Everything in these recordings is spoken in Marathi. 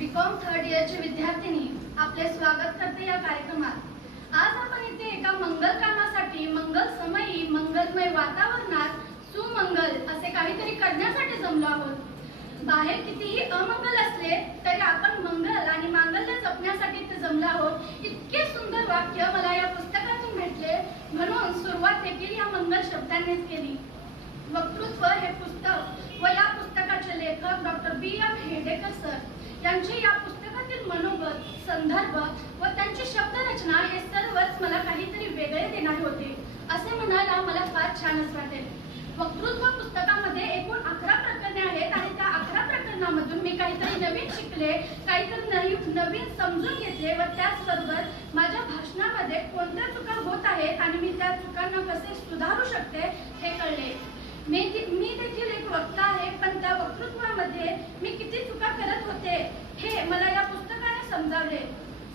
बीकॉम थर्ड इयरची विद्यार्थिनी आपले स्वागत करते या कार्यक्रमात. आज आपण इथे एका मंगल कामासाठी मंगल समयी मंगलमय वातावरणात सुमंगल असे काहीतरी करण्यासाठी जमलो आहोत. बाहेर कितीही अमंगल असले तरी आपण मंगल आणि मांगल्य जपण्यासाठी इथे जमलो आहोत. इतके सुंदर वाक्य मला या पुस्तकातून भेटले. म्हणून सुरुवात देखील या मंगल शब्दांनीच केली. वक्तृत्व हे पुस्तक व या पुस्तकाचे लेखक doctor B M Hedekar sir. यांचे या पुस्तकातील मनोगत संदर्भ व त्यांची शब्दरचना हे सर्वच मला काहीतरी वेगळे देणारे होते असे म्हणायला मला फार छानच वाटेल. वक्तृत्व पुस्तकामध्ये एकूण अकरा प्रकरणे आहेत आणि त्या अकरा प्रकरणामधून मी काहीतरी नवीन शिकले काहीतरी नवीन नवीन समजून घेतले व त्याचबरोबर माझ्या भाषणामध्ये कोणत्या चुका होत आहेत आणि मी त्या चुकांना कसे सुधारू शकते हे कळले. मी मी देखील एक वक्ता आहे पण त्या मध्ये मी किती चुका करत होते. हे मला या पुस्तकाने समजावले.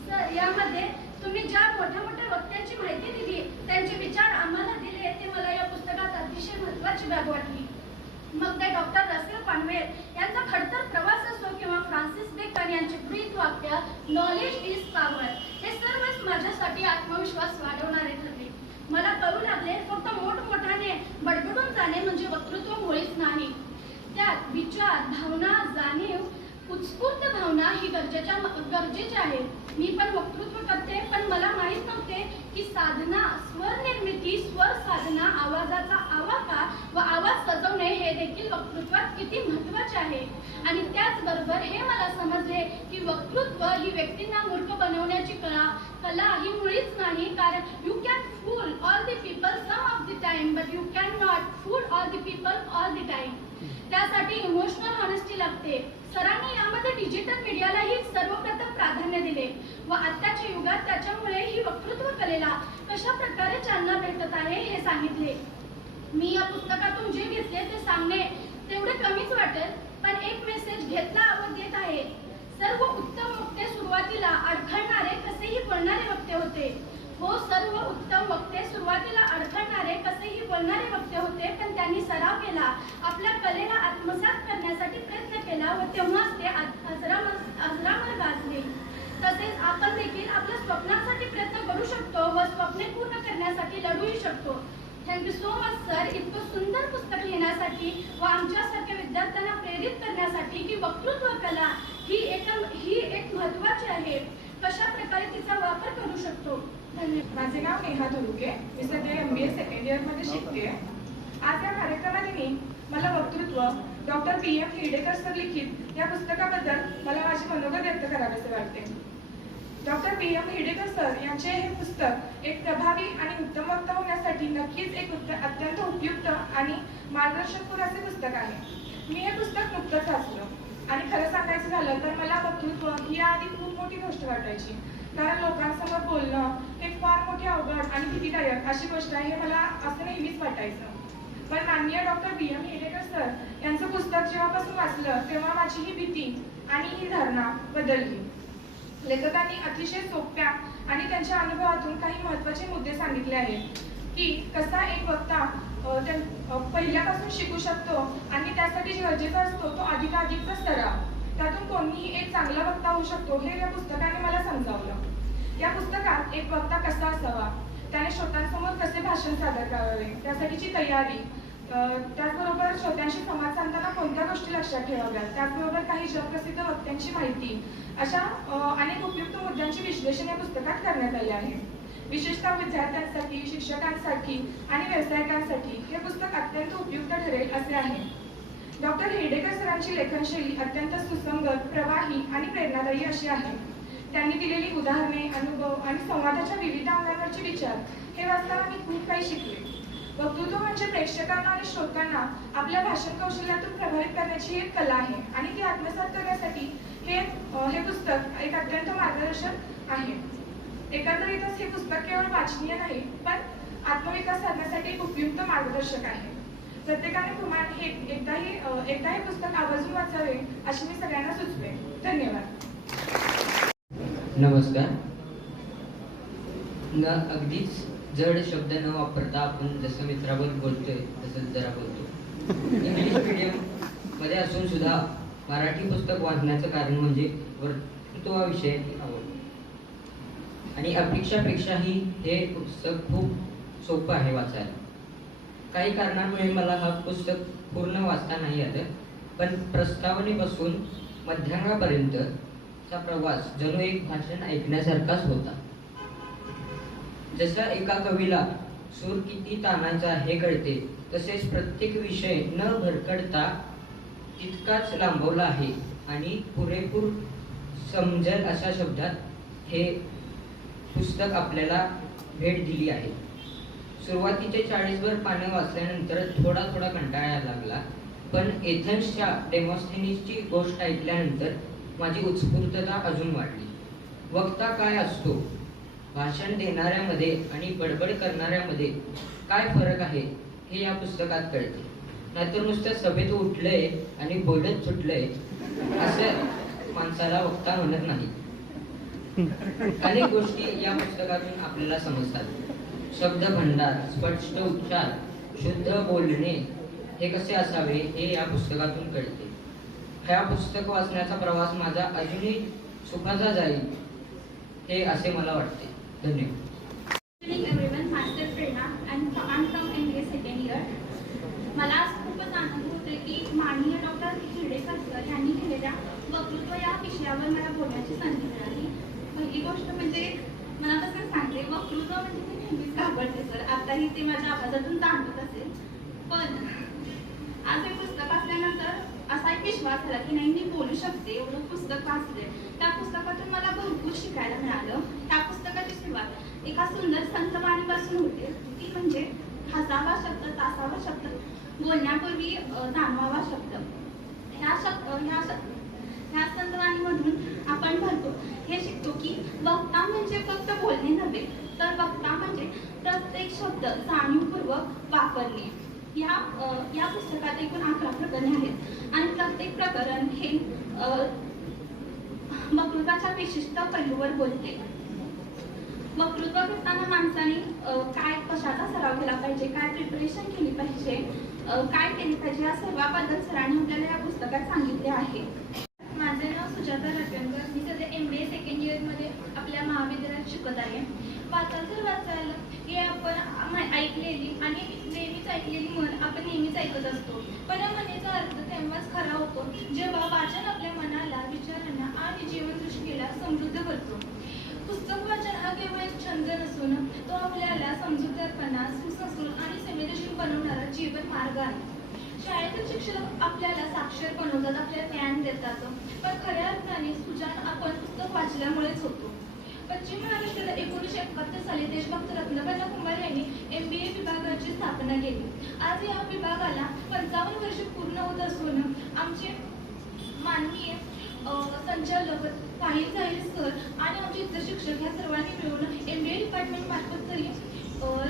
सर यामध्ये तुम्ही ज्या मोठ्या मोठ्या वक्त्यांची माहिती दिली त्यांचे विचार आम्हाला दिले ते मला या पुस्तकात अतिशय महत्वाची बाब वाटली. मग ते डॉक्टर रसेल पानवेल यांचा खडतर प्रवास असो किंवा फ्रान्सिस बेकन यांचे प्रीत वाक्य नॉलेज इज पॉवर हे सर्वच माझ्यासाठी आत्मविश्वास वाढवणारे ठरले. मला कळू लागले फक्त मोठमोठ्याने बडबडून जाणे म्हणजे वक्तृत्व मुळीच नाही. त्यात विचार भावना जाणीव उत्स्फूर्त भावना ही गरजेच्या गरजेची आहे. मी पण वक्तृत्व करते पण मला माहीत नव्हते की साधना स्वर निर्मिती स्वर साधना आवाजाचा आवाका व आवाज सजवणे हे देखील वक्तृत्वात किती महत्त्वाचे आहे. आणि त्याचबरोबर हे मला समजले की वक्तृत्व ही व्यक्तींना मूर्ख बनवण्याची कला कला ही मुळीच नाही कारण you can fool all the people some of the time but you can not food all the people all the time त्यासाठी इमोशनल हॉनेस्टी लागते. सरांनी यामध्ये डिजिटल मीडियालाही सर्वप्रथम प्राधान्य दिले व आत्ताच्या युगात त्याच्यामुळे ही वक्तृत्व कलेला कशा प्रकारे चालना भेटत आहे हे सांगितले. मी या पुस्तकातून जे घेतले ते सांगणे तेवढे कमी वाटेल पण एक मेसेज घेतला व देत आहे सर्व उत्तम वक्ते सुरुवातीला अडखळणारे कसेही बोलणारे वक्ते होते हो सर्व उत्तम वक्ते सुरुवातीला अडखळणारे कसेही बोलणारे वक्ते होते पण त्यांनी सराव केला आपल्या कलेला आत्मसात करण्यासाठी प्रयत्न केला व तेव्हाच ते अज- अजरामर गाजले. तसेच आपण देखील आपल्या स्वप्नांसाठी प्रयत्न करू शकतो व स्वप्ने पूर्ण करण्यासाठी लढूही शकतो. थँक्यू सो मच सर इतकं सुंदर पुस्तक लिहिण्यासाठी व आमच्यासारख्या विद्यार्थ्यांना प्रेरित करण्यासाठी की वक्तृत्व कला ही एक ही एक महत्वाची आहे. कशा प्रकारे तिचा वापर करू शकतो? धन्यवाद. माझे नाव नेहा धुरुके. मी सध्या एम बी ए सेकंड इयरमध्ये शिकते आज या कार्यक्रमाने मला वक्तृत्व doctor P. M Hidekar sir लिखित या पुस्तकाबद्दल मला माझे मनोगत व्यक्त करावेसे वाटते. Doctor P. M Hidekar sir यांचे हे पुस्तक एक प्रभावी आणि उत्तम वक्ता होण्यासाठी नक्कीच एक उत्त- अत्यंत उपयुक्त आणि मार्गदर्शकपूर असे पुस्तक आहे. मी हे पुस्तक नुकतंच वाचलं. आणि खरं सांगायचं झालं तर मला वक्तृत्व ही आधी खूप मोठी गोष्ट वाटायची. कारण लोकांसमोर बोलणं हे फार मोठे अवघड आणि भीतीदायक अशी गोष्ट आहे हे मला असं नेहमीच वाटायचं. पण माननीय doctor B M Hedekar sir यांचं पुस्तक जेव्हापासून वाचलं तेव्हा माझी ही भीती आणि ही धारणा बदलली. लेखकांनी अतिशय सोप्या आणि त्यांच्या अनुभवातून काही महत्त्वाचे मुद्दे सांगितले आहेत की कसा एक वक्ता त्या- पहिल्यापासून शिकू शकतो आणि त्यासाठी गरजेचा असतो तो अधिकाधिकचा सराव. त्यातून कोणीही एक चांगला वक्ता होऊ शकतो हे या पुस्तकाने मला समजावलं. या पुस्तकात एक वक्ता कसा असावा? त्याने श्रोत्यांसमोर कसे भाषण सादर करावे? त्यासाठीची तयारी. त्याचबरोबर श्रोत्यांशी संवाद साधताना कोणत्या गोष्टी लक्षात ठेवाव्यात? त्याचबरोबर काही जगप्रसिद्ध वक्त्यांची माहिती. अशा अनेक उपयुक्त मुद्द्यांचे विश्लेषण या पुस्तकात करण्यात आले आहे. विशेषतः विद्यार्थ्यांसाठी शिक्षकांसाठी आणि व्यावसायिकांसाठी हे पुस्तक अत्यंत उपयुक्त ठरेल असे आहे. डॉक्टर हेडेकर सरांची लेखनशैली अत्यंत सुसंगत प्रवाही आणि प्रेरणादायी अशी आहे. त्यांनी दिलेली उदाहरणे अनुभव आणि संवादाच्या विविध अंगांवरचे विचार हे वाचताना मी खूप काही शिकले. वक्तृत्व म्हणजे प्रेक्षकांना आणि श्रोत्यांना आपल्या भाषण कौशल्यातून प्रभावित करण्याची एक कला आहे आणि ती आत्मसात करण्यासाठी हे हे पुस्तक एक अत्यंत मार्गदर्शक आहे. एकंदरीतच हे पुस्तक केवळ वाचनीय नाही पण आत्मविकास साधण्यासाठी एक उपयुक्त मार्गदर्शक आहे. प्रत्येकाने तुम्हाला हे एकदाही एकदाही एकदा हे पुस्तक आवर्जून वाचावे अशी मी सगळ्यांना सुचवे धन्यवाद. नमस्कार. न अगदीच जड शब्द न वापरता आपण जसं मित्राबरोबर बोलतोय तसंच जरा बोलतो. इंग्लिश मीडियममध्ये असून सुद्धा मराठी पुस्तक वाचण्याचं कारण म्हणजे वर्तृत्वाविषयी आवड. आणि अपेक्षापेक्षाही हे पुस्तक खूप सोपं आहे वाचायला. काही कारणामुळे मला हा पुस्तक पूर्ण वाचता नाही आलं पण प्रस्तावनेपासून चा प्रवास जणू एक भाषण ऐकण्यासारखाच होता. जसा एका कवीला सूर किती तानाचा हे कळते तसेच प्रत्येक विषय न भरकडता तितकाच लांबवला आहे आणि पुरेपूर समजेल अशा शब्दात हे पुस्तक आपल्याला भेट दिली आहे. सुरुवातीचे चाळीसभर पानं वाचल्यानंतर थोडा थोडा कंटाळा लागला पण एथन्सच्या डेमॉस्थेनिसची गोष्ट ऐकल्यानंतर माझी उत्स्फूर्तता अजून वाढली. वक्ता काय असतो? भाषण देणाऱ्यामध्ये आणि बडबड करणाऱ्यामध्ये काय फरक आहे हे या पुस्तकात कळते. नाहीतर नुसतं सभेत उठलंय आणि बोलत सुटलंय असं माणसाला वक्ता म्हणत नाही. अनेक गोष्टी या पुस्तकातून आपल्याला समजतात. शब्द भंडार स्पष्ट उच्चार शुद्ध बोलणे हे कसे असावे हे या पुस्तकातून कळते. ह्या पुस्तक वाचण्याचा प्रवास माझा अजूनही सुखाचा जाईल हे असे मला वाटते. धन्यवाद. मला असं खूपच आनंद होते की माननीय डॉक्टर हिरडेकर सर यांनी केलेल्या वक्तृत्व या विषयावर मला बोलण्याची संधी मिळाली. पहिली गोष्ट म्हणजे मला कसं सांगते वक्तृत्व म्हणजे मी नेहमीच घाबरते सर. आताही ते माझ्या आवाजातून जाणवत असेल. पण आज हे पुस्तक वाचल्यानंतर असा एक विश्वास झाला की नाही मी बोलू शकते एवढं पुस्तक वाचले त्या पुस्तकातून मला भरपूर शिकायला मिळालं. त्या पुस्तकाची सुरुवात एका सुंदर संतवाणीपासून होते. ती म्हणजे हसावा शब्द तासावा शब्द बोलण्यापूर्वी जाणवावा शब्द. ह्या शब्द ह्या शब्द ह्या संतवाणीमधून आपण भरतो. हे शिकतो की वक्ता म्हणजे फक्त बोलणे नव्हे तर वक्ता म्हणजे प्रत्येक शब्द जाणीवपूर्वक वापरणे. या या पुस्तकात एकूण अकरा प्रकरणे आहेत. आणि प्रत्येक प्रकरण हे वक्तृत्वाच्या विशिष्ट पैलूवर बोलते. वक्तृत्व करताना माणसाने काय कशाचा सराव केला पाहिजे? काय प्रिपरेशन केली पाहिजे? काय केली पाहिजे? या सर्वाबद्दल सरांनी आपल्याला या पुस्तकात सांगितले आहे. माझे नाव सुजाता रतनकर. मी सध्या एम बी ए सेकंड इयरमध्ये आपल्या महाविद्यालयात शिकत आहे. वाचायला तर वाचायला. हे आपण ऐकलेली आणि नेहमीच ऐकलेली म्हण आपण नेहमीच ऐकत असतो. पण या म्हणीचा अर्थ तेव्हाच खरा होतो जेव्हा वाचन आपल्या मनाला विचारांना आणि जीवनदृष्टीला समृद्ध करतो. पुस्तक वाचन हा केवळ एक छंद नसून तो आपल्याला समजूतदारपणा सुसंस्कृत आणि संवेदनशील बनवणारा जीवन मार्ग आहे. शाळेतील शिक्षक आपल्याला साक्षर बनवतात आपल्याला ज्ञान देतात. पण खऱ्या अर्थाने सुजान आपण पुस्तक वाचल्यामुळेच होतो. पश्चिम महाराष्ट्राला एकोणीसशे एकाहत्तर साली देशभक्त रत्नबाला कुंभार यांनी एम बी ए विभागाची स्थापना केली. आज या विभागाला पंचावन्न वर्ष पूर्ण होत असून आमचे माननीय संचालक पाहिल जाहीर सर आणि आमचे इतर शिक्षक या सर्वांनी मिळून एम बी ए डिपार्टमेंट मार्फत तरी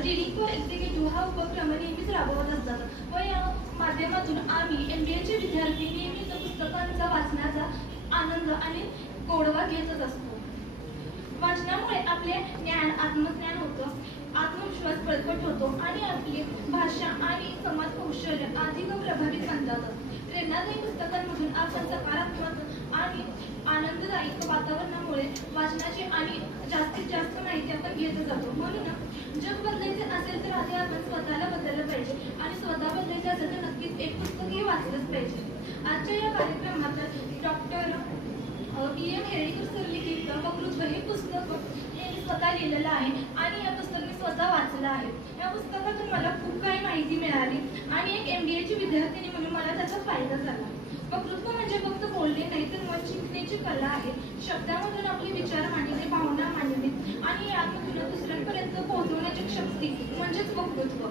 रिडिंग फॉर एक्झिक्युटिव्ह हा उपक्रम नेहमीच राबवत असतात. व या माध्यमातून आम्ही एम बी एचे विद्यार्थी नेहमीच पुस्तकांचा वाचण्याचा आनंद आणि गोडवा घेतच असतो. वाचनामुळे आपले ज्ञान आत्मज्ञान होतं. आत्मविश्वास बळकट होतो आणि आपली भाषा आणि समाज कौशल्य अधिक प्रभावित बनतात. प्रेरणादायी पुस्तकांमधून आपण सकारात्मक आणि आनंददायी वातावरणामुळे वाचनाची आणि जास्तीत जास्त माहिती आपण घेत जातो. म्हणून जग बदलायचे असेल तर आधी आपण स्वतःला बदललं पाहिजे आणि स्वतः बदलायचे असेल तर नक्कीच एक पुस्तकही वाचलंच पाहिजे. आजच्या या कार्यक्रमात doctor P M Herekar sir लिखित वक्तृत्व हे पुस्तक हे मी स्वतः लिहिलेलं आहे आणि या पुस्तक मी स्वतः वाचलं आहे. या पुस्तकातून मला खूप काही माहिती मिळाली आणि एक एम बी एची विद्यार्थिनी म्हणून मला त्याचा फायदा झाला. वक्तृत्व म्हणजे फक्त बोलणे नाही तर मन शिकण्याची कला आहे. शब्दामधून आपले विचार मांडणे भावना मांडणे आणि यामधून दुसऱ्यांपर्यंत पोहोचवण्याची शक्ती म्हणजेच वक्तृत्व.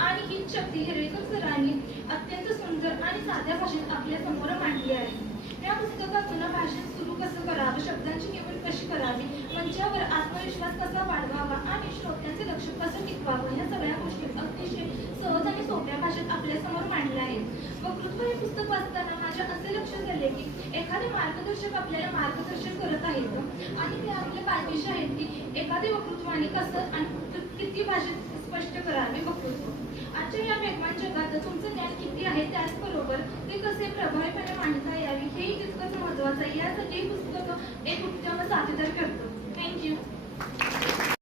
आणि ही शक्ती हिरवेकर सरांनी अत्यंत सुंदर आणि साध्या भाषेत आपल्यासमोर मांडली आहे. या पुस्तकातून भाषेत सुरू कसं करावं शब्दांची निवड कशी करावी मंचावर आत्मविश्वास कसा वाढवावा आणि श्रोत्यांचे लक्ष कसं टिकवावं या सगळ्या गोष्टी अतिशय सहज आणि सोप्या भाषेत आपल्यासमोर मांडल्या आहेत. वक्तृत्व हे पुस्तक वाचताना माझ्या असे लक्ष झाले की एखादे मार्गदर्शक आपल्याला मार्गदर्शन करत आहेत आणि ते आपले पाठीशी आहेत की एखादे वक्तृत्वाने कसं आणि किती भाषेत स्पष्ट करावे मी वक्तृत्व आजच्या या वेगवान जगात तुमचं ज्ञान किती आहे त्याचबरोबर ते कसे प्रभावीपणे मांडता यावे हेही तितकंच महत्वाचं आहे. यासाठी पुस्तक एक उत्तम साथीदार ठरतं.